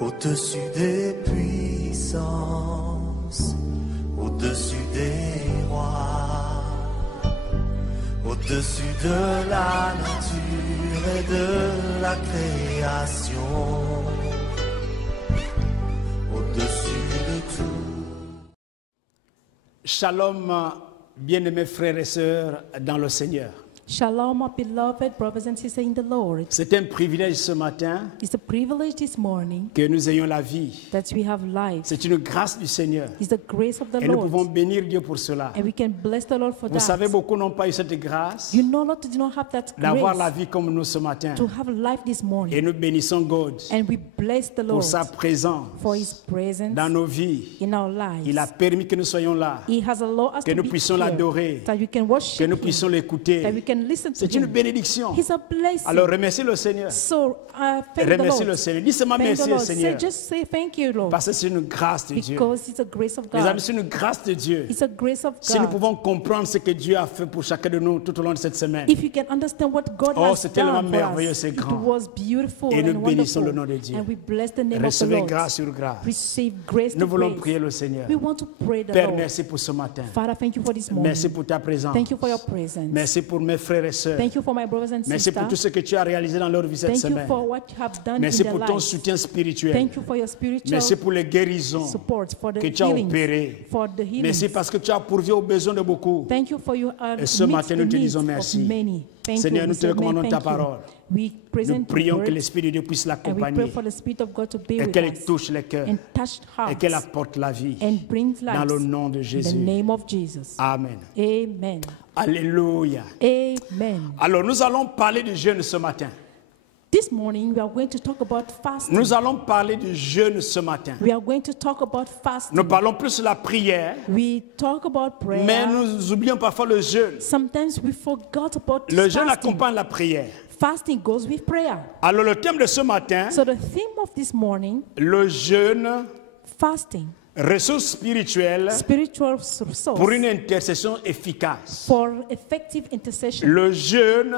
Au-dessus des puissances, au-dessus des rois, au-dessus de la nature et de la création, au-dessus de tout. Shalom, bien-aimés frères et sœurs dans le Seigneur. Shalom, my beloved brothers and sisters in the Lord. C'est un privilège ce matin It's a privilege this morning que nous ayons la vie. that we have life. C'est une grâce du Seigneur. It's the grace of the Et nous pouvons Lord. bénir Dieu pour cela. And we can bless the Lord for Vous savez, that. beaucoup n'ont pas eu cette grâce You know, Lord, did not have that d'avoir la grace vie comme nous ce matin. to have life this Et morning. nous bénissons God And we bless the pour Lord sa présence for His presence dans nos vies. in our Il a lives. permis que nous soyons là, He has allowed us que to nous be puissions here, l'adorer, that we can que worship nous Him, puissions that we l'écouter. can listen to C'est une Him. bénédiction. He's a blessing. Alors remercie le Seigneur. So, thank the Remercie le Lord. Seigneur. Dis seulement Thank the merci Lord. Seigneur. Just say thank you, Lord. Parce que c'est une grâce de Dieu. Because it's a grace of Les amis, God. c'est une grâce de Dieu. It's a grace of Si nous God. pouvons comprendre ce que Dieu a fait pour chacun de nous tout au long de cette semaine. If you can understand what God Oh, has c'est tellement done for merveilleux, us, c'est it grand. was beautiful Et nous and bénissons wonderful. le nom de Dieu. And we bless the name of the Recevez Lord. grâce sur grâce. Receive grace Nous to voulons grace. prier le Seigneur. We want to pray the Père, Lord. merci pour ce matin. Father, thank you for this morning. Merci pour ta présence. Thank you for your presence. Merci pour mes frères et sœurs. Thank you for my brothers and Merci pour tout sisters. ce que tu as réalisé dans leur vie cette Thank you semaine. for what you have done Merci in pour their ton lives. soutien spirituel. Thank you for your spiritual Merci pour les guérisons support, for the que tu as healings, opérées. for the healings. Merci parce que tu as pourvu aux besoins de beaucoup. Thank you for your Et ce matin, nous te disons of merci. many. Thank Seigneur, you. nous We te say, recommandons "Amen, ta thank you." parole. We Nous present prions the que word, l'Esprit de Dieu puisse and we pray l'accompagner for the Spirit of God to be et with qu'elle us touche les cœurs and touch et hearts qu'elle apporte la vie and brings dans lives le nom de in the Jésus. name of Jesus. Amen. Amen. Alléluia. Amen. Alors, nous allons parler du jeûne ce matin. This morning we are going to talk about fasting. Nous allons parler du jeûne ce matin. We are going to talk about fasting. Nous parlons plus de la prière, We talk about prayer. mais nous oublions parfois le jeûne. Sometimes we forgot about Le jeûne fasting. accompagne la prière. Fasting goes with prayer. Alors, le thème de ce matin, So the theme of this morning, le jeûne, fasting, ressources spirituelles spiritual source pour une intercession efficace. for effective intercession. Le jeûne,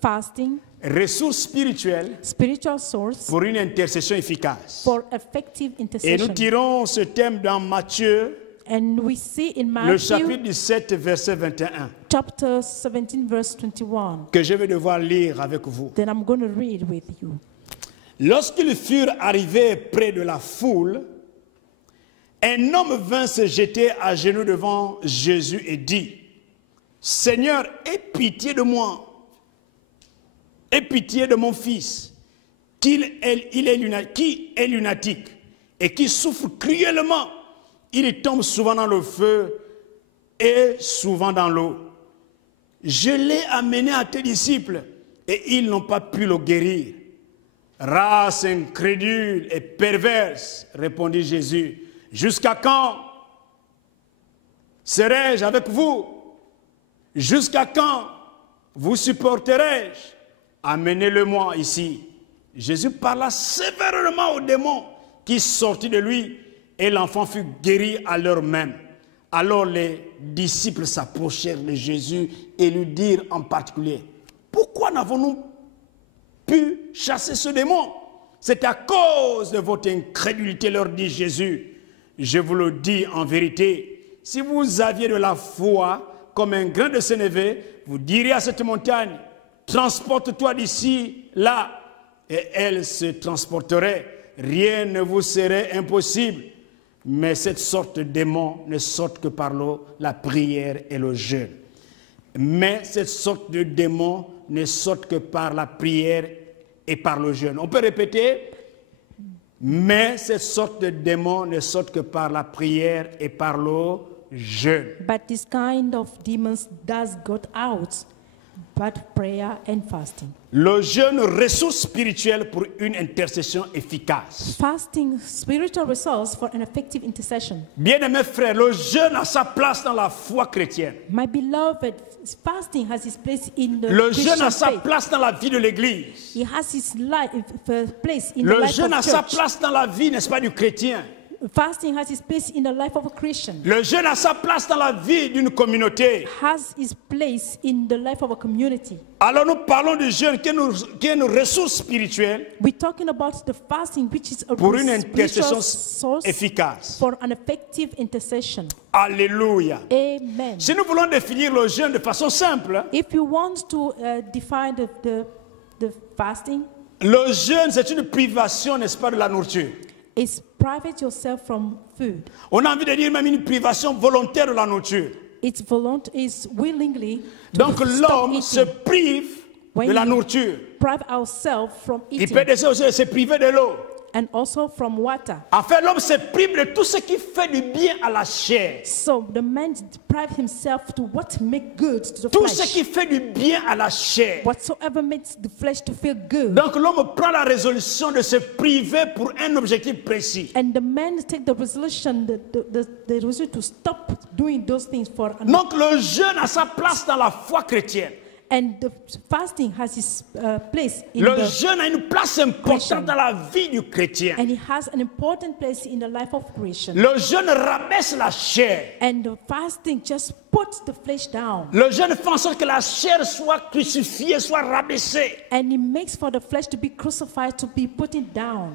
Fasting, ressources spirituelles spiritual source pour une intercession efficace. for effective Et nous intercession. tirons ce thème dans Matthieu, And we see in le Matthew chapitre 17, verset 21, chapter 17, verse 21. que je vais devoir lire avec vous. Then I'm going to read with you. Lorsqu'ils furent arrivés près de la foule, un homme vint se jeter à genoux devant Jésus et dit, « Seigneur, aie pitié de moi, aie pitié de mon fils, qui est lunatique et qui souffre cruellement. Il tombe souvent dans le feu et souvent dans l'eau. Je l'ai amené à tes disciples et ils n'ont pas pu le guérir. » « Race incrédule et perverse, répondit Jésus, jusqu'à quand serai-je avec vous? Jusqu'à quand vous supporterai-je? Amenez-le-moi ici. Jésus parla sévèrement au démon qui sortit de lui et l'enfant fut guéri à l'heure même. Alors les disciples s'approchèrent de Jésus et lui dirent en particulier, « Pourquoi n'avons-nous pu chasser ce démon? C'est à cause de votre incrédulité, leur dit Jésus. Je vous le dis en vérité, si vous aviez de la foi comme un grain de sénévé, vous diriez à cette montagne, transporte-toi d'ici, là, et elle se transporterait. Rien ne vous serait impossible. Mais cette sorte de démon ne sort que par la prière et le jeûne. Mais cette sorte de démon ne sortent que par la prière et par le jeûne. On peut répéter, mais cette sorte de démons ne sortent que par la prière et par le jeûne. But this kind of demons does go out, but prayer and fasting. Le jeûne, ressource spirituelle pour une intercession efficace. Fasting, spiritual resource for an effective intercession. Bien-aimés frères, le jeûne a sa place dans la foi chrétienne. My beloved, fasting has its place in the Le jeûne a Christian sa faith. place dans la vie de l'Église. It has its place in the Le life jeûne a of sa church. place dans la vie, n'est-ce pas, du chrétien. fasting has its place in the life of a Christian. Le jeûne a sa place dans la vie d'une communauté. Has its place in the life of a community. Alors nous parlons du jeûne qui est une ressource spirituelle We're talking about the fasting, which is a pour une spiritual intercession source efficace. for an effective intercession. Alléluia. Amen. Si nous voulons définir le jeûne de façon simple, If you want to define the fasting, le jeûne c'est une privation, n'est-ce pas, de la nourriture. it's private yourself from food. On a envie de dire même une privation volontaire de la nourriture. It's willingly to Donc stop l'homme se eating. prive de la nourriture. Prive ourselves from Il eating peut décider aussi de se priver de l'eau. and also from water. En fait, l'homme se prive de tout ce qui fait du bien à la chair. So the man deprive himself to what make good to the Tout ce flesh. qui fait du bien à la chair. Whatsoever makes the flesh to feel good. Donc l'homme prend la résolution de se priver pour un objectif précis. And the man take the resolution, the resolution to stop doing those things for an Donc le jeûne a sa place dans la foi chrétienne. and the fasting has its place in Le the jeûne a une place importante dans la vie du chrétien. and it has an important place in the life of Christian. Le jeûne rabaisse la chair. And the fasting just puts the flesh down. Le jeûne fait en sorte que la chair soit crucifiée, soit rabaissée. And it makes for the flesh to be crucified, to be put it down.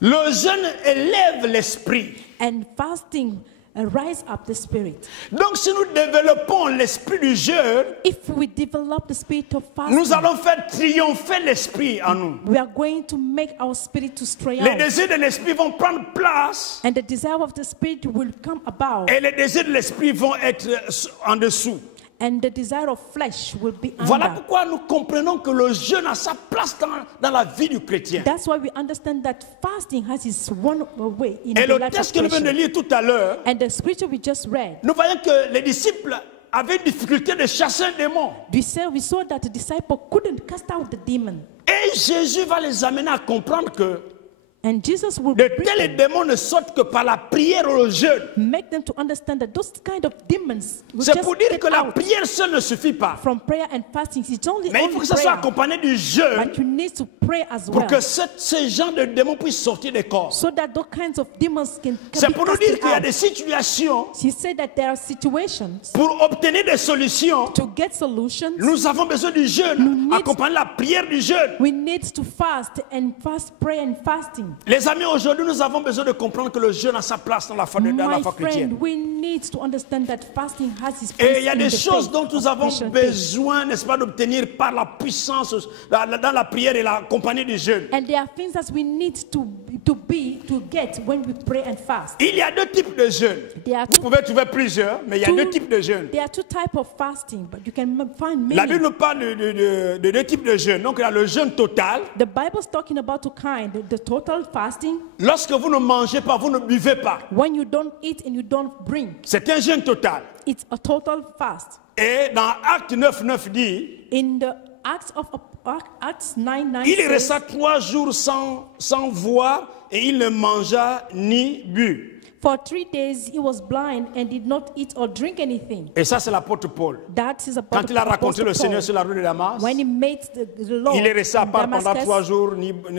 Le jeûne élève l'esprit. And fasting rise up the spirit. Donc si nous développons l'esprit du jeûne, If we develop the spirit of nous fasting, allons faire triompher l'esprit en nous. we are going to make our spirit to stray Les out. désirs de l'esprit vont prendre place And the desire of the spirit will come about. et les désirs de l'esprit vont être en dessous. And the desire of flesh will be Voilà under. pourquoi nous comprenons que le jeûne a sa place dans la vie du chrétien. That's why we understand that fasting has its one way in Et the le life texte of que nous venons de Christian. lire tout à l'heure, And the scripture we just read, nous voyons que les disciples avaient difficulté de chasser un démon. we saw that the disciple couldn't cast out the demon. Et Jésus va les amener à comprendre que And Jesus will de bring tels démons ne sortent que par la prière ou le jeûne. make them to understand that those kind of demons will C'est just pour dire get que la out prière seule ne suffit pas. from prayer and fasting. It's only, Mais il faut que ça soit prayer, accompagné du jeûne but you need to pray as pour well, que ces gens de démons puissent sortir des corps. so that those kinds of demons can C'est be pour nous dire casted qu'il y a out. des situations, He said that there are situations pour obtenir des solutions, to get solutions. nous avons besoin du jeûne, accompagner la prière du jeûne. We need to fast, pray and fasting. Les amis, aujourd'hui, nous avons besoin de comprendre que le jeûne a sa place dans la foi, dans la My foi chrétienne. friend, we need to understand that fasting has its place Et il y a in des the choses faith dont of nous avons Christian faith. besoin, n'est-ce pas, d'obtenir par la puissance, dans la prière et la compagnie du jeûne. And there are things that we need to get when we pray and fast. Il y a deux types de jeûnes. There are Vous pouvez trouver plusieurs, mais il y a deux types de jeûnes. There are two types of fasting, but you can find La many. Bible nous parle de deux types de jeûnes. Donc il y a le jeûne total. The Bible's talking about two kinds. The total fasting, Lorsque vous ne mangez pas, vous ne buvez pas. when you don't eat and you don't drink. C'est un jeûne total. It's a total fast. Et dans Acte 9 dit, In the Acts 9:9, il says, resta 3 jours sans voir et il ne mangea ni bu. for 3 days he was blind and did not eat or drink anything. Et ça, c'est l'apôtre Paul. That is about Quand il a rencontré le Apostle Seigneur Paul. sur la rue de Damas, When he met the Lord il est resté à in part pendant Damascus, 3 jours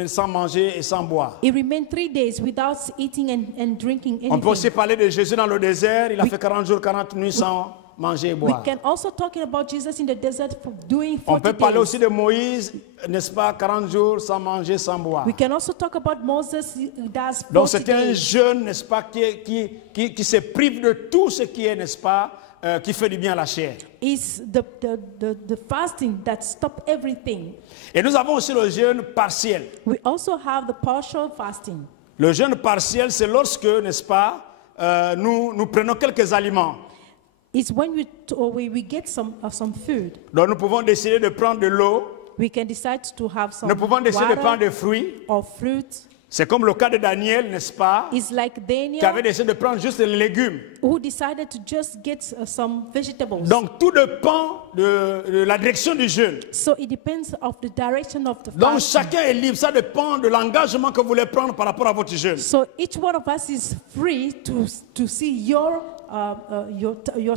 sans manger et sans boire. he remained 3 days without eating and drinking On peut aussi anything. parler de Jésus dans le désert. Il a fait 40 jours, 40 nuits sans manger et We boire. can also talk about Jesus in the desert for doing On 40 peut parler days. aussi de Moïse, n'est-ce pas, 40 jours sans manger, sans boire. We can also talk about Moses who does 40 Donc c'est un days. jeûne, n'est-ce pas, qui se prive de tout ce qui est, n'est-ce pas, qui fait du bien à la chair. It's the fasting that stops everything. Et nous avons aussi le jeûne partiel. We also have the partial fasting. Le jeûne partiel, c'est lorsque, n'est-ce pas, nous prenons quelques aliments. It's when we get some food. Donc nous pouvons décider de prendre de l'eau, We can decide to have some nous pouvons décider de prendre water des fruits. or fruit. C'est comme le cas de Daniel, n'est-ce pas, It's like qui avait Daniel décidé de prendre juste les légumes. who decided to just get some vegetables. Donc tout dépend de la direction du jeûne. So it depends of the direction of the Donc fasting. chacun est libre, ça dépend de l'engagement que vous voulez prendre par rapport à votre jeûne. So each one of us is free to see your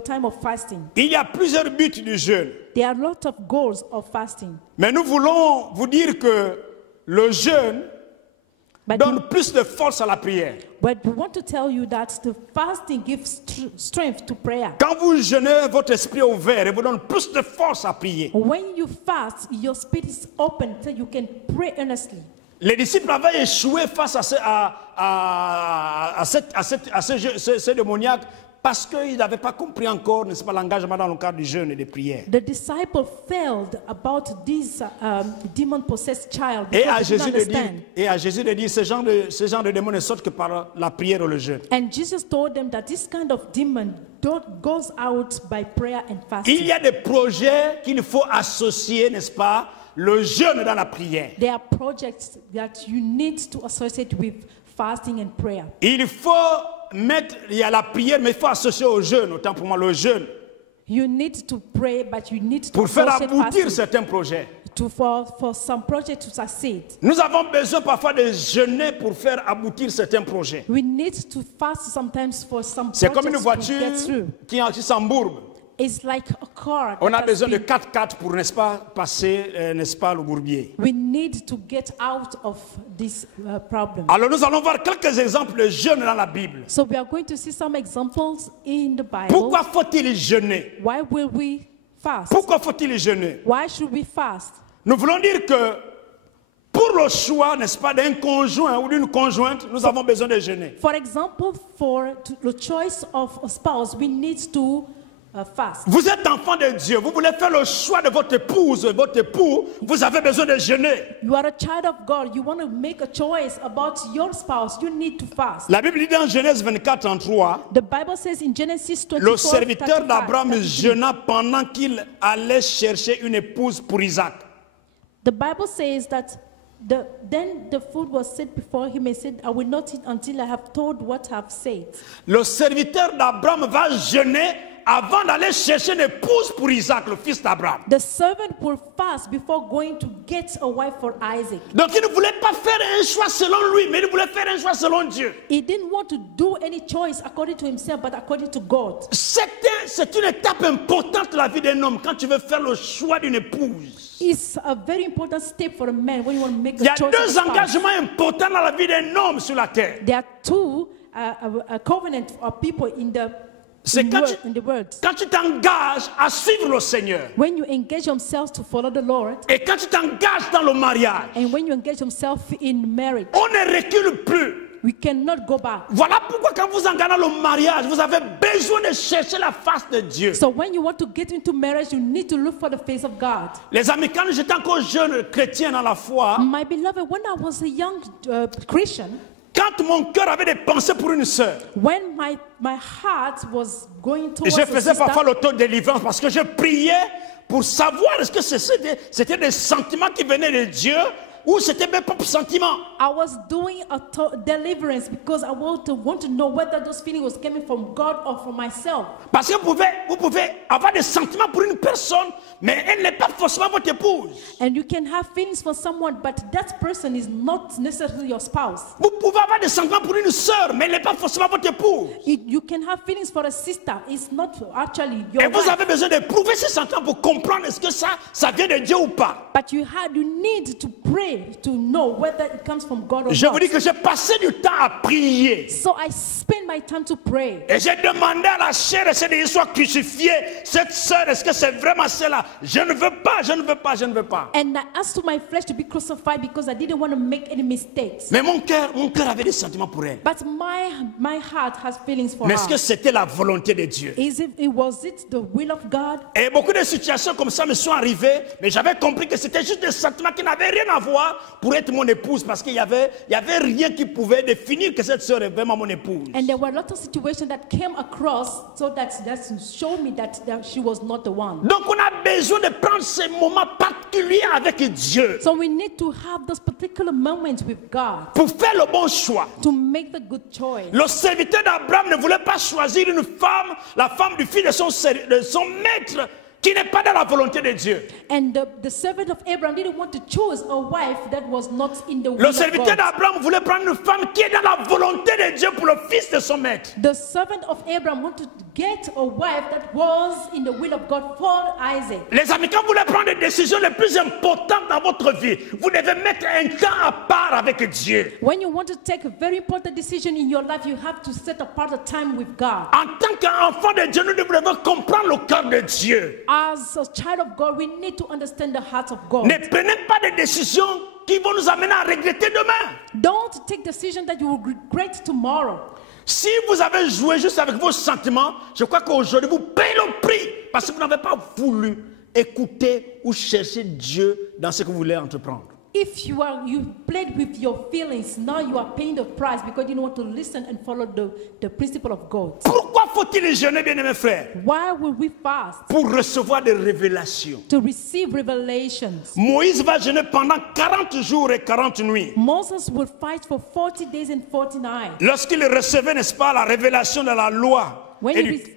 time of fasting. Il y a plusieurs buts du jeûne. There are a lot of goals of fasting. Mais nous voulons vous dire que le jeûne donne plus de force à la prière. But we want to tell you that the fasting gives strength to prayer. Quand vous jeûnez, votre esprit est ouvert et vous donne plus de force à prier. When you fast, your spirit is open so you can pray earnestly. Les disciples avaient échoué face à ce démoniaque parce qu'ils n'avaient pas compris encore, n'est-ce pas, l'engagement dans le cadre du jeûne et des prières. The disciple failed about this demon-possessed child Et à because they didn't understand. Jésus de dire, ce genre de démon ne sort que par la prière ou le jeûne. And Jesus told them that this kind of demon goes out by prayer and Il fasting. y a des projets qu'il faut associer, n'est-ce pas, le jeûne dans la prière. There are projects that you need to associate with fasting and prayer. Il faut mettre, il y a la prière, mais il faut associer au jeûne, autant pour moi le jeûne, You need to pray, but you need to pour faire associate aboutir fasting certains projets. for some project to succeed. Nous avons besoin parfois de jeûner pour faire aboutir certains projets. We need to fast sometimes for some C'est comme une projects to voiture get through. qui s'embourbe. It's like a car. On that a has besoin de been- 4x4 pour, n'est-ce pas, passer, n'est-ce pas, le bourbier. We need to get out of this problem. Alors nous allons voir quelques exemples de jeûne dans la Bible. So we are going to see some examples in the Bible. Pourquoi faut-il jeûner? Why will we fast? Pourquoi faut-il jeûner? Why should we fast? Nous voulons dire que pour le choix, n'est-ce pas, d'un conjoint ou d'une conjointe, nous avons besoin de jeûner. For example, the choice of a spouse, we need to fast. Vous êtes enfant de Dieu, vous voulez faire le choix de votre épouse, votre époux, vous avez besoin de jeûner. You are a child of God. You want to make a choice about your spouse. You need to fast. La Bible dit dans Genèse 24, 33, The Bible says in Genesis le 24, serviteur d'Abraham 32. jeûna pendant qu'il allait chercher une épouse pour Isaac. The Bible says that then the food was set before him and said, I will not eat until I have told what I have said. Le serviteur d'Abraham va jeûner avant d'aller chercher une épouse pour Isaac, le fils d'Abraham. The servant will fast before going to get a wife for Isaac. Donc il ne voulait pas faire un choix selon lui, mais il voulait faire un choix selon Dieu. He didn't want to do any choice according to himself, but according to God. C'est une étape importante de la vie d'un homme quand tu veux faire le choix d'une épouse. It's a very important step for a man when you want to make Il y a a choice. of a deux spouse. engagements importants dans la vie d'un homme sur la terre. There are two a covenant of people in the C'est quand in the word. quand tu t'engages à suivre le Seigneur When you engage yourself to follow the Lord, et quand tu t'engages dans le mariage, and when you engage yourself in marriage, on ne recule plus. we cannot go back. Voilà pourquoi quand vous engagez dans le mariage, vous avez besoin de chercher la face de Dieu. So when you want to get into marriage, you need to look for the face of God. Les amis, quand j'étais encore jeune chrétien dans la foi, My beloved, when I was a young Christian, quand mon cœur avait des pensées pour une sœur, when my heart was going et towards je a faisais parfois sister, l'autodélivrance parce que je priais pour savoir est-ce que c'était des sentiments qui venaient de Dieu ou c'était mes propres sentiments. I was doing a deliverance because I want to know whether those feelings was coming from God or from myself. Parce que vous pouvez avoir des sentiments pour une personne, mais elle n'est pas forcément votre épouse. And you can have feelings for someone, but that person is not necessarily your spouse. Vous pouvez avoir des sentiments pour une sœur, mais elle n'est pas forcément votre épouse. You can have feelings for a sister. It's not actually Et your vous wife. avez besoin d'éprouver ces sentiments pour comprendre est-ce que ça vient de Dieu ou pas. But you need to pray to know whether it comes from God or Je vous not. dis que j'ai passé du temps à prier. So I spend my time to pray. Et j'ai demandé à la chair et qu'il soit crucifié. Cette sœur, est-ce que c'est vraiment celle-là? Je ne veux pas, je ne veux pas, je ne veux pas. And I asked to my flesh to be crucified because I didn't want to make any mistakes. Mais mon cœur avait des sentiments pour elle. But my heart has feelings for Mais est-ce que her. c'était la volonté de Dieu? Was it the will of God? Et beaucoup de situations comme ça me sont arrivées, mais j'avais compris que c'était juste des sentiments qui n'avaient rien à voir pour être mon épouse, parce qu'il y avait rien qui pouvait définir que cette sœur est vraiment mon épouse. And there were a lot of situations that came across so that showed me that she was not the one. Donc on a besoin de prendre ces moments particuliers avec Dieu So we need to have those particular moments with God pour faire le bon choix. to make the good choice. Le serviteur d'Abraham ne voulait pas choisir une femme, la femme du fils de son maître, qui n'est pas dans la volonté de Dieu. And the servant of Abraham didn't want to choose a wife that was not in the will Le of serviteur God. d'Abraham voulait prendre une femme qui est dans la volonté de Dieu pour le fils de son maître. The servant of Abraham wanted to get a wife that was in the will of God for Isaac. Les amis, quand vous voulez prendre les décisions les plus importantes dans votre vie, vous devez mettre un temps à part avec Dieu. When you want to take a very important decision in your life, you have to set apart a time with God. En tant qu'enfant de Dieu, nous devons comprendre le cœur de Dieu. As a child of God, we need to understand the heart of God. Ne prenez pas des décisions qui vont nous amener à regretter demain. Don't take decisions that you will regret tomorrow. Si vous avez joué juste avec vos sentiments, je crois qu'aujourd'hui vous payez le prix parce que vous n'avez pas voulu écouter ou chercher Dieu dans ce que vous voulez entreprendre. If you played with your feelings, now you are paying the price because you don't want to listen and follow the principle of God. Pourquoi faut-il jeûner, bien-aimés frères? Why will we fast? Pour recevoir des révélations. To receive revelations. Moïse va jeûner pendant 40 jours et 40 nuits. Moses will fight for 40 days and 40 nights. Lorsqu'il recevait, n'est-ce pas, la révélation de la loi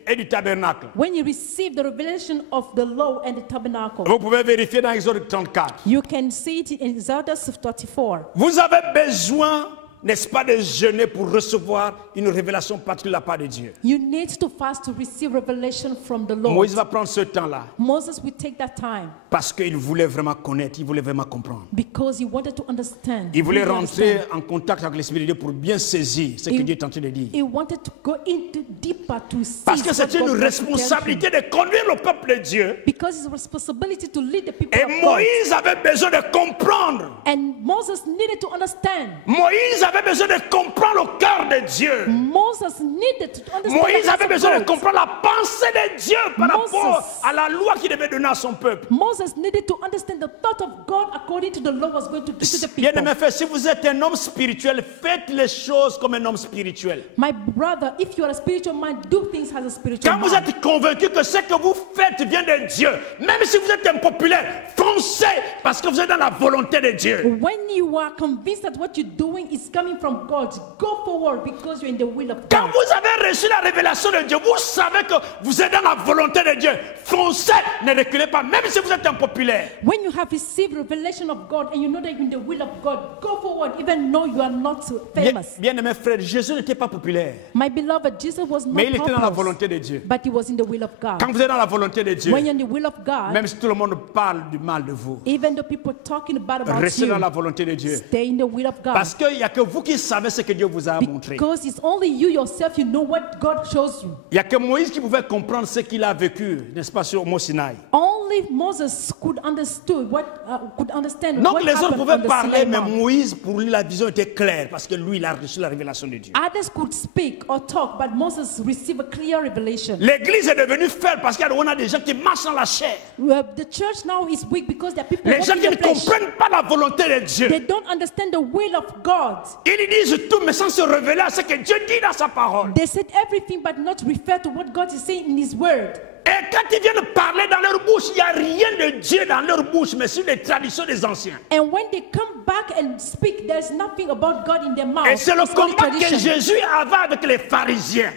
et du tabernacle. When you receive the revelation of the law and the tabernacle. Vous pouvez vérifier dans Exode 34. You can see it in Exodus 34. Vous avez besoin, n'est-ce pas, de jeûner pour recevoir une révélation particulière de la part de Dieu. You need to fast to receive revelation from the Lord. Moïse va prendre ce temps-là. Moses will take that time. Parce qu'il voulait vraiment connaître, il voulait vraiment comprendre. Because he wanted to understand. Il voulait rentrer en contact avec l'Esprit de Dieu pour bien saisir ce que Dieu est en train de dire. He wanted to go into deeper to see. Parce que c'est une responsabilité de conduire le peuple de Dieu. Because it's a responsibility to lead the people Et of God. Moïse avait besoin de comprendre. And Moses needed to understand. Moïse avait besoin de comprendre le cœur de Dieu. Moses needed to understand. Moïse avait besoin de God. comprendre la pensée de Dieu par Moses. rapport à la loi qu'il devait donner à son peuple. Moses needed to understand the thought of God according to the law was going to do to the people. Bien-aimé frère, si vous êtes un homme spirituel, faites les choses comme un homme spirituel. My brother, if you are a spiritual man, do things as a spiritual Quand vous man. êtes convaincu que ce que vous faites vient de Dieu, même si vous êtes impopulaire, foncez parce que vous êtes dans la volonté de Dieu. When you are convinced that what you're doing is coming from God, go forward because you're in the will of Quand God. vous avez reçu la révélation de Dieu, vous savez que vous êtes dans la volonté de Dieu. Foncez, ne reculez pas, même si vous êtes impopulaire. When you have received revelation of God and you know that you're in the will of God, go forward even though you are not famous. Bien-aimé frère, Jésus n'était pas populaire, My beloved, Jesus was not mais il était dans la popular, volonté de Dieu. but he was in the will of God. Quand vous êtes dans la volonté de Dieu, When you're in the will of God, même si tout le monde parle du mal de vous, even though people talking bad about restez dans you, la volonté de Dieu. stay in the will of God. Parce qu'il n'y a que vous qui savez ce que Dieu vous a montré. Because it's only you yourself, you know what God shows you. Il n'y a que Moïse qui pouvait comprendre ce qu'il a vécu, n'est-ce pas, sur Mont Sinaï. Only Moses could understand Donc what les autres happened pouvaient on the parler, Sinai mais Mount. Moïse, pour lui, la vision était claire, parce que lui, il a reçu la révélation de Dieu. Others could speak or talk, but Moses received a clear revelation. L'église est devenue faible parce qu'on a des gens qui marchent dans la chair. The church now is weak because there are people Les gens walking qui in ne the flesh. comprennent pas la volonté de Dieu. They don't understand the will of God. Ils disent tout, mais sans se révéler à ce que Dieu dit dans sa parole. They said everything but not refer to what God is saying in His Word. Et quand ils viennent parler dans leur bouche, il n'y a rien de Dieu dans leur bouche, mais sur les traditions des anciens. And when they come back and speak, there's nothing about God in their mouth. Et c'est le It's only combat que tradition. Jésus avait avec les pharisiens.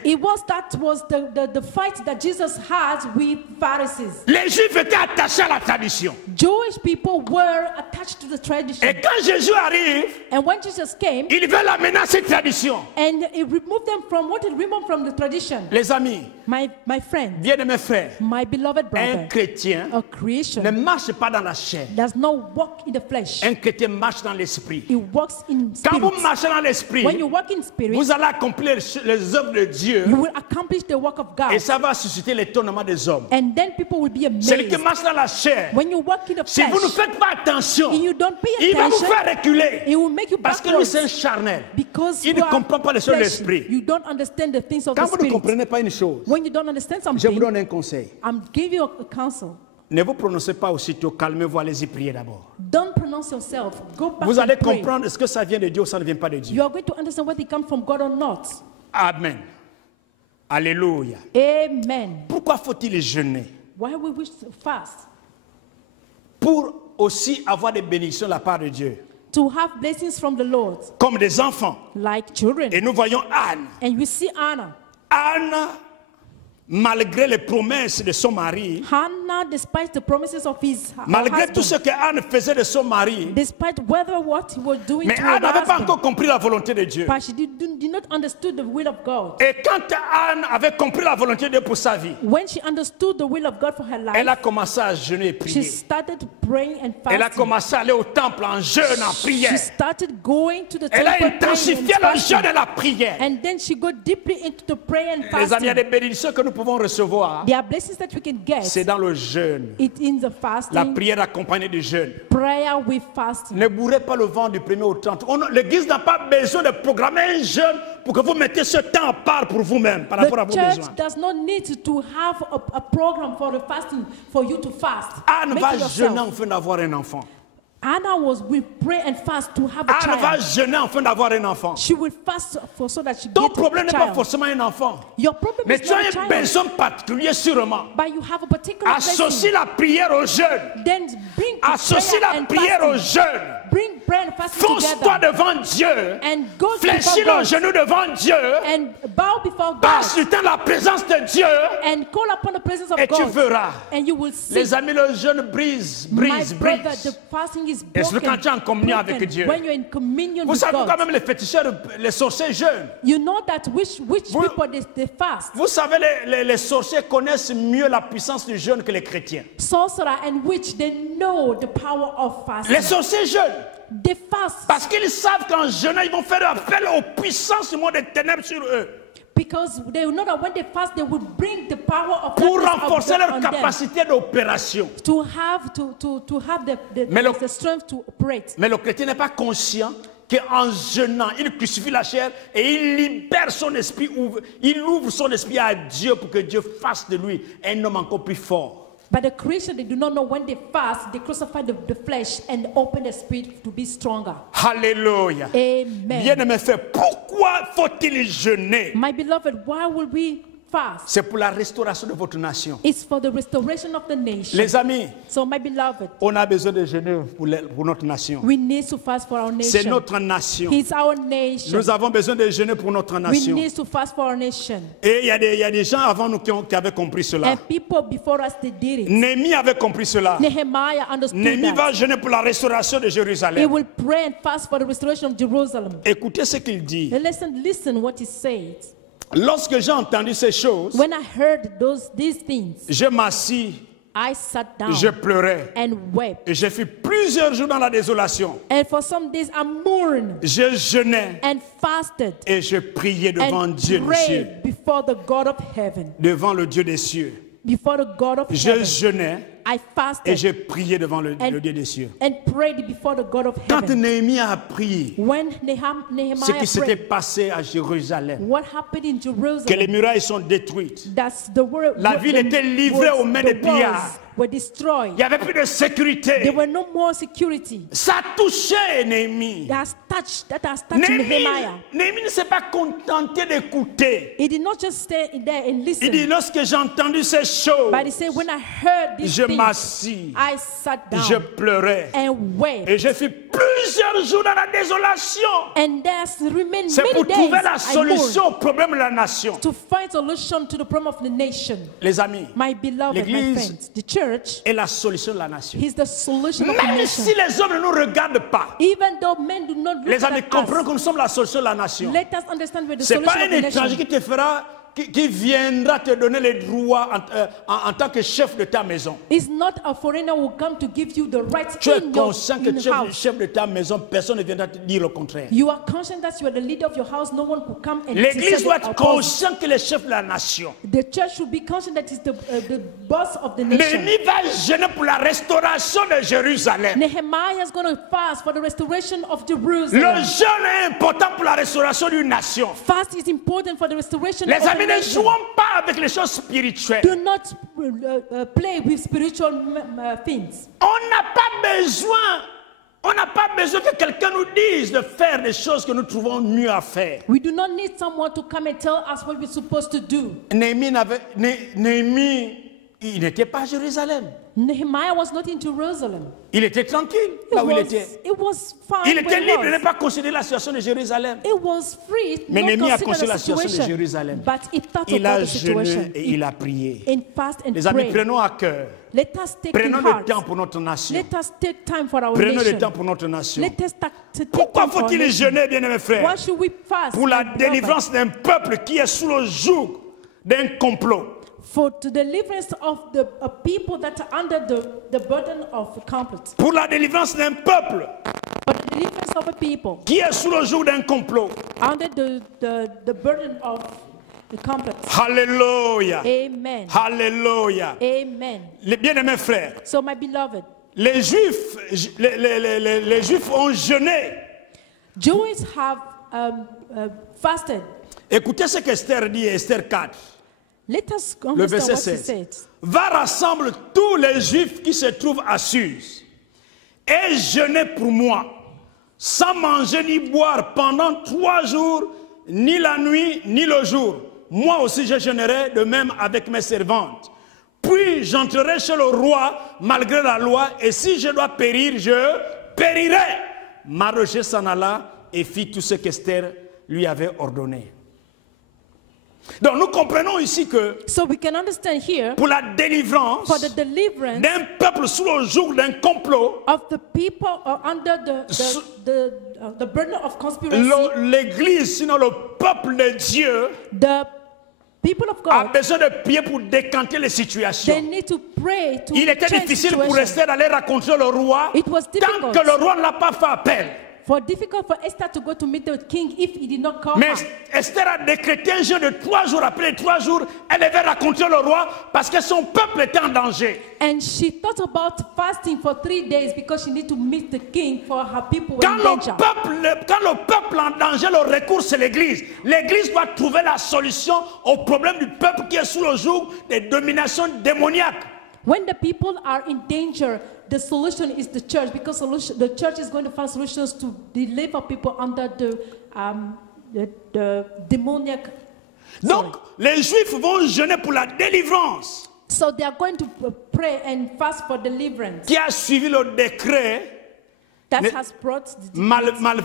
That was the fight that Jesus had with Pharisees. Les Juifs étaient attachés à la tradition. Jewish people were attached to the tradition. Et quand Jésus arrive, And when Jesus came, il veut l'amener à cette tradition. and he removed them from what he removed from the tradition. Les amis, My friend, bien-aimés frères, my beloved un brother, chrétien a creation ne marche pas dans la chair. does not walk in the flesh. Un chrétien marche dans l'esprit. He walks in Quand vous spirit. marchez dans l'esprit, When you walk in spirit, vous allez accomplir les œuvres de Dieu you will accomplish the work of God. et ça va susciter l'étonnement des hommes. And then people will be Celui qui amazed. marche dans la chair, When you walk in the si vous ne flesh, faites pas attention, and you don't pay il va vous attention, faire reculer. it will make you Parce que lui, c'est un backwards. charnel. Because Il you ne are comprend pas les choses de fleshy. l'esprit. You don't understand the things of Quand the vous ne spirit. comprenez pas une chose, When you don't understand je vous something, donne un conseil. I'm giving you a counsel. Ne vous prononcez pas aussitôt, calmez-vous, allez-y prier d'abord. Don't pronounce yourself. Go back Vous and allez pray. comprendre est-ce que ça vient de Dieu ou ça ne vient pas de Dieu. You are going to understand whether it comes from God or not. Amen. Alléluia. Amen. Pourquoi faut-il jeûner? Why we wish to fast? Pour aussi avoir des bénédictions de la part de Dieu. To have blessings from the Lord, Comme des enfants. like children. Et nous voyons Anne. And you see Anna. Anne malgré les promesses de son mari, Hannah, despite the promises of her malgré husband, tout ce que Anne faisait de son mari, despite whether what he was doing mais to Anne her n'avait pas husband, encore compris la volonté de Dieu. but she did not understand the will of God. Et quand Anne avait compris la volonté de Dieu pour sa vie, When she understood the will of God for her elle life, a commencé à jeûner et she prier. started praying and Elle a fasting. commencé à aller au temple en jeûne, en prière. She started going to the Elle a temple, praying intensifié and le jeûne fasting. et la prière. And then she got deeply into the prayer and Les amis, il y a des fasting. bénédictions que nous pouvons recevoir. There are blessings that we can get. C'est dans le jeûne. It in the La fasting, prière accompagnée du jeûne. prayer with fasting. Ne bourrez pas le vent du 1er au 30. L'église n'a pas besoin de programmer un jeûne pour que vous mettiez ce temps à part pour vous-même, par rapport à The vos church besoins. does not need to have a program for the fasting for you to fast. Anne Make va it jeûner yourself. afin d'avoir un enfant. Anna will pray and fast to have a Anne va child. jeûner afin d'avoir un enfant. She will fast so that she Ton gets problème a n'est pas child. forcément un enfant. Your problem Mais is tu not a as un child, besoin particulier sûrement. but you have a particular Associe blessing. la prière au jeûne. Then bring Associe prayer la and prière au fasting. jeûne. Bring prayer and fasting Fonce-toi together devant Dieu. and go Fléchis before le God genou devant Dieu. and bow before God Passe du temps la présence de Dieu. and call upon the presence of Et tu God, verras. and you will see. Les amis, le jeûne brise, My brise, brother, brise. the fasting is Et c'est broken. quand tu es en communion avec broken Dieu. when you're in communion Vous with savez God. quand même les féticheurs, les sorciers jeûnent. You know that which Vous- people they fast. Vous savez, les sorciers connaissent mieux la puissance du jeûne que les chrétiens. Sorcerer and witch, they know the power of fasting. Les sorciers jeûnent They fast parce qu'ils savent qu'en jeûnant, ils vont faire appel aux puissances du monde des ténèbres sur eux because they know that when they fast, they will bring the power of pour darkness renforcer of God leur on them, capacité d'opération. to have Mais le- the strength to operate. Mais le chrétien n'est pas conscient qu'en jeûnant, il crucifie la chair et il libère son esprit, il ouvre son esprit à Dieu pour que Dieu fasse de lui un homme encore plus fort. But the Christian, they do not know when they fast, they crucify the flesh and open the spirit to be stronger. Alléluia. Amen. Bien-aimé frère, pourquoi faut-il jeûner? My beloved, why will we fast? C'est pour la restauration de votre nation. It's for the restoration of the nation. Les amis, So, my beloved, on a besoin de jeûner pour notre nation. we need to fast for our C'est nation. notre nation. It's our nation. Nous avons besoin de jeûner pour notre We nation. need to fast for our nation. Et il y a des gens avant nous qui avaient compris cela. And people before us, they did it. Néhémie avait compris cela. Nehemiah understood Néhémie va that. jeûner pour la restauration de He Jérusalem. will pray and fast for the restoration of Jerusalem. Écoutez ce qu'il dit. And listen what he said. Lorsque j'ai entendu ces choses, When I heard these things, je m'assis, I sat down je pleurais. and wept. Et j'ai fait plusieurs jours dans la désolation. And for some days I mourned Je jeûnais and fasted et je priais devant and Dieu des cieux. prayed before the God of heaven. Devant le Dieu des cieux. Before the God of Je heaven. jeûnais I et fasted j'ai prié devant le Dieu des cieux. and prayed before the God of Quand heaven. Néhémie a prié, When ce Nehemiah qui s'était prayed, passé à Jérusalem, what happened in que les Jerusalem? murailles sont détruites, That's the word. La ville était livrée aux mains des pillards. Were destroyed. il n'y avait plus de There sécurité. were no more security. Ça a touché Néhémie. That has touched Nehemiah. Néhémie ne s'est pas contenté d'écouter. He did not just stay in there and Il dit, listen, lorsque j'ai entendu ces choses, but he said, when I heard these je things, m'assis, I sat je down pleurais. and wept. Et j'ai fait plusieurs jours dans la désolation. And there's remained C'est many pour days trouver la I solution mourned au problème de la nation. to find solution to the problem of the nation. Les amis, My beloved, my L'église friends, the church est la solution de la nation. is the solution of the Même nation. si les hommes ne nous regardent pas, Even though men do not look les amis, at comprenons us, que nous sommes la solution de la nation. let us understand we're the Ce n'est solution pas of un the étranger nation. qui te fera, qui viendra te donner les droits en tant que chef de ta maison. It's not a foreigner who will come to give you the rights Tu es in your conscient que in tu es le house. chef de ta maison, personne ne viendra te dire le contraire. You are conscious that you are the leader of your house. No one could come and L'église say doit the être opposite. consciente que le chef de la nation. The church should be conscious that it's the boss of the nation. Néhémie va gêner pour la restauration de Jérusalem. Nehemiah is going to fast for the restoration of Le Jerusalem. jeûne est important pour la restauration d'une nation. Fast is important for the restoration Les of a amis, ne nation. jouons pas avec les choses spirituelles. Do not play with spiritual things. On n'a pas besoin que quelqu'un nous dise de faire des choses que nous trouvons mieux à faire. We do not need someone to come and tell us what we're supposed to do. Néhémie il n'était pas à Jérusalem. Nehemiah was not in Jerusalem. Il était tranquille là où il était. It was fine. Il where était he libre de was. ne pas considérer la situation de Jérusalem. It was free. Mais not Néhémie a consider considéré the la situation de situation, Jérusalem. But he thought Il a about the situation. jeûné et il a prié. In fast and Les amis, pray. prenons à cœur. Let us take in Prenons heart. le temps pour notre nation. Let us take time for our Prenons le nation. temps pour notre nation. Let us take Pourquoi time for our faut-il nation. jeûner, bien-aimés frères? Why should we fast? Pour la my brother? délivrance d'un peuple qui est sous le joug d'un complot. For the deliverance of the people that are under the burden of the conflict. Pour la délivrance d'un peuple For the deliverance of a people qui est sous le joug d'un complot. under the burden of the conflict. Alléluia. Amen. Alléluia. Amen. Les bien-aimés frères, So my beloved, les Juifs, les Juifs ont jeûné. Jews have fasted. Écoutez ce qu'Esther dit, Esther 4. Let us Le verset understand what he 16. said. Va rassemble tous les Juifs qui se trouvent à Suse et jeûnez pour moi, sans manger ni boire pendant 3 jours, ni la nuit, ni le jour. Moi aussi je jeûnerai de même avec mes servantes. Puis j'entrerai chez le roi malgré la loi, et si je dois périr, je périrai. Mardochée s'en alla et fit tout ce qu'Esther lui avait ordonné. Donc nous comprenons ici que So we can understand here pour la délivrance for the deliverance d'un peuple sous le joug d'un complot, of the people under the burden of conspiracy, l'Église, sinon le peuple de Dieu, the people of a God, besoin de prier pour décanter les they situations. need to pray to Il était change difficile pour situation. Esther d'aller rencontrer le roi It was tant difficult. que le roi ne l'a pas fait appel. Difficult for Esther to go to meet the king if he did not call Mais her. Esther a décrété un jeûne de 3 jours. Après les 3 jours, elle devait rencontrer le roi parce que son peuple était en danger. And she thought about fasting for 3 days because she needed to meet the king for her people were Quand in danger. quand le peuple est en danger, le recours c'est l'Église. L'Église doit trouver la solution au problème du peuple qui est sous le joug des dominations démoniaques. When the people are in danger, the solution is the church because the church is going to find solutions to deliver people under the demoniac. Donc, les Juifs vont jeûner pour la délivrance So they are going to pray and fast for deliverance. qui a suivi le décret That Mais- has brought the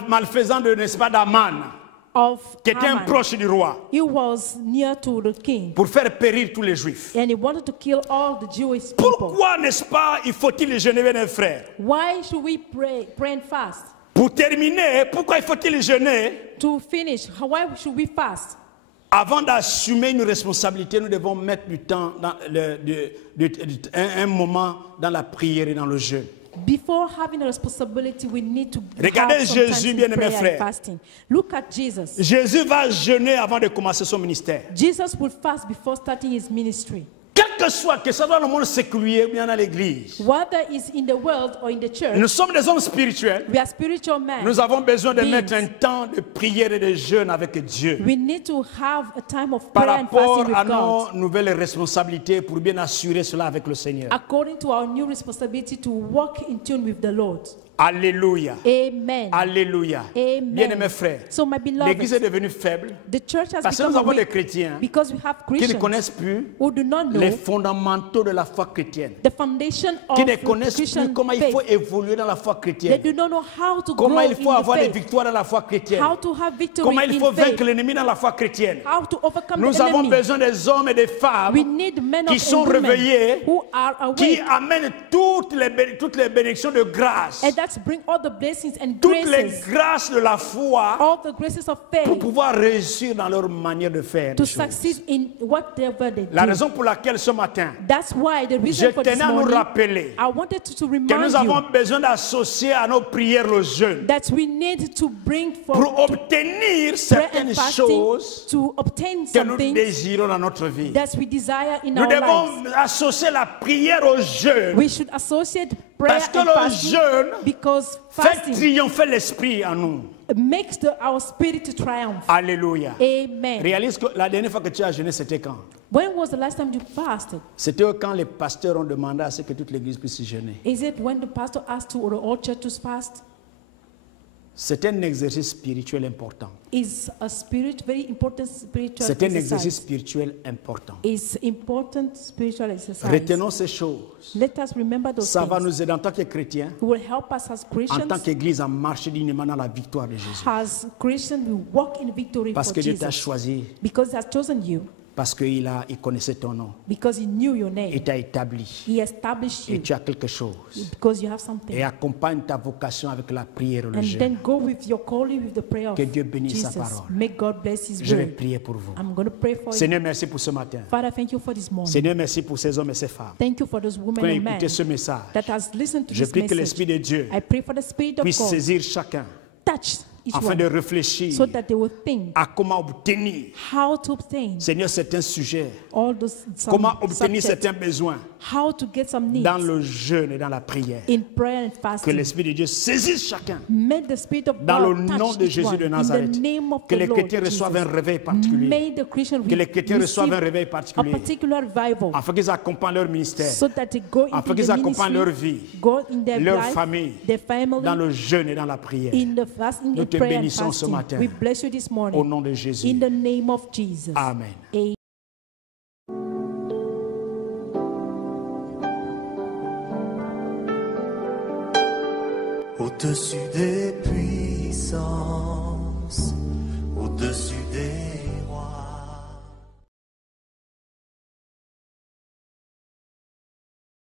malfaisant de, n'est-ce pas, d'Aman, of qui était un Haman. proche du roi, He was near to the king pour faire périr tous les Juifs. and he wanted to kill all the Jewish people. Pourquoi, n'est-ce pas, il faut-il jeûner, mes frères? Why should we pray and fast? Pour terminer, pourquoi il faut-il jeûner? To finish, why should we fast? Avant d'assumer une responsabilité, nous devons mettre du temps, un moment dans la prière et dans le jeûne. Before having a responsibility, we need to Regardez have some time Jésus, in bien-aimés prayer frères. and fasting. Look at Jesus. Jésus va jeûner avant de commencer son ministère. Jesus will fast before starting his ministry. Quel que soit, que ce soit dans le monde séculier ou bien dans l'église, Whether it's in the world or in the church, nous sommes des hommes spirituels. we are spiritual men. Nous avons besoin de Beings. mettre un temps de prière et de jeûne avec Dieu We need to have a time of par prayer and rapport fasting à with God. nos nouvelles responsabilités pour bien assurer cela avec le Seigneur. According to our new responsibility to walk in tune with the Lord. Alléluia. Amen. Alléluia. Amen. Bien-aimés frères, So my l'église est beloved, devenue faible the church has parce que nous become avons des weak chrétiens because we have qui ne Christians connaissent plus who do not know les fondamentaux de la foi chrétienne, the foundation of qui ne the connaissent plus Christian comment il faith. faut évoluer dans la foi They chrétienne, do not know how to comment grow il faut in the avoir des faith, victoires dans la foi chrétienne, how to have victory comment il faut in faith, vaincre l'ennemi dans la foi chrétienne. how to overcome Nous the avons enemy. besoin des hommes et des femmes We need men qui of sont and women réveillés, who are qui awake, amènent toutes les bénédictions de grâce, and that's bring all the blessings and toutes les graces, grâces de la foi all the graces of pour faith pouvoir réussir dans leur manière de faire. to les choses. succeed in whatever they La do. raison pour laquelle ce matin, That's why the je reason for this tenais à nous morning, rappeler I wanted to que remind nous avons you besoin d'associer à nos prières le jeûne that we need to bring pour forth obtenir prayer and certaines fasting choses to obtain que nous something désirons dans notre vie. that we desire in Nous our lives. devons associer la prière au jeûne We should associate prayer parce que and le fasting jeûne because fait fasting triompher l'esprit en nous. makes our spirit to triumph. Alléluia. Amen. Réalise que la dernière fois que tu as jeûné, c'était quand? When was the last time you fasted? C'était quand les pasteurs ont demandé à ce que toute l'église puisse jeûner. Is it when the pastor asked to the whole church to fast? C'est un exercice spirituel important. Is a very important spiritual C'est un exercice exercise. spirituel important. Is important spiritual exercise. Retenons ces choses. Let us remember those Ça va things. nous aider en tant que chrétiens, It will help us as en Christians. tant qu'Église, à marcher dignement dans la victoire de Jésus. As Christians, we walk in victory Parce for que Dieu t'a Jesus. choisi, Because He has chosen you. parce qu'il connaissait ton nom. Because He knew your Il name. t'a établi. He established Et you. tu as quelque chose. Because you have something. Et accompagne ta vocation avec la prière et le And jeûne. then go with your calling with the prayer of Que Dieu bénisse sa Jesus. parole. May God bless His Je vais word. prier pour vous. I'm going to pray for you. Seigneur, merci pour ce matin. Father, thank you for this morning. Seigneur, merci pour ces hommes et ces femmes Thank you for those qui women ont and men écouté ce message. that has listened to Je this prie que message. l'Esprit de Dieu I pray for the Spirit of puisse God saisir chacun touch each afin one de réfléchir so that they will think à comment obtenir, how to obtain Seigneur, certains sujets, all those comment obtenir subjects, certains besoins how to get some needs dans le jeûne et dans la prière. in prayer and Que fasting. l'Esprit de Dieu saisisse chacun May the Spirit of dans le God nom touch de each Jésus one de in Nazareth. the name of Que the les Lord chrétiens reçoivent un Jesus. réveil particulier. May the Christian Que les chrétiens reçoivent un receive réveil a particulier. particular revival Afin qu'ils accompagnent leur ministère, so that they go into afin the qu'ils accompagnent leur ministry, vie, go in their leur life, famille, their family, dans le jeûne et dans la prière. in the fasting Nous and te prayer and bénissons ce fasting. matin. We bless you this morning. Au nom de Jésus. In the name of Jesus. Amen. Amen. Au-dessus des puissances, au-dessus des